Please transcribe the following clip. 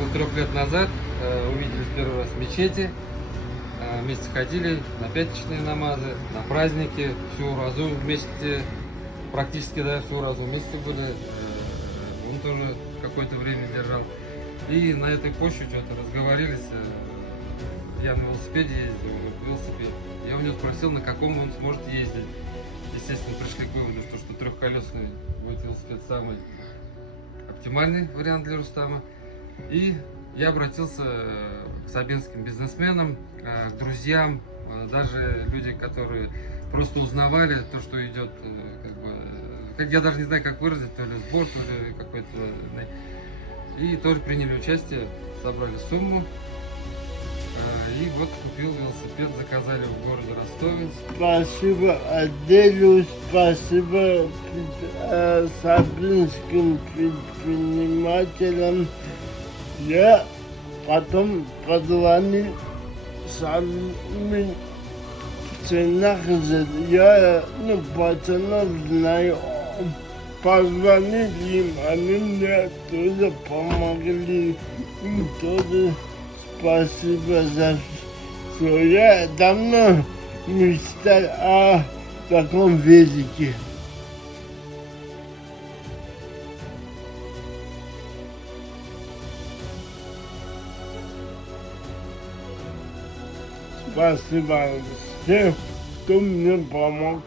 около 3 лет назад увиделись первый раз в мечети. Вместе ходили на пятничные намазы, на праздники, всю Уразу вместе, практически, да, всю Уразу вместе были. Он тоже какое-то время держал. И на этой почве что-то разговорились. Я на велосипеде ездил, он говорит, велосипед. Я у него спросил, на каком он сможет ездить. Естественно, пришли к выводу, что трехколесный будет велосипед самый оптимальный вариант для Рустама. И я обратился к сабинским бизнесменам, к друзьям, даже люди, которые просто узнавали то, что идет, как я даже не знаю, как выразить, то ли сбор, то ли какой-то. И тоже приняли участие, собрали сумму. И вот купил велосипед, заказали в городе Ростове. Спасибо отделу, спасибо сабинским предпринимателям. Я потом позвонил самим ценах, я по ценам знаю. Позвонили им, они мне тоже помогли. Им тоже спасибо за все. Я давно мечтал о таком велике. Спасибо всем, кто мне помог.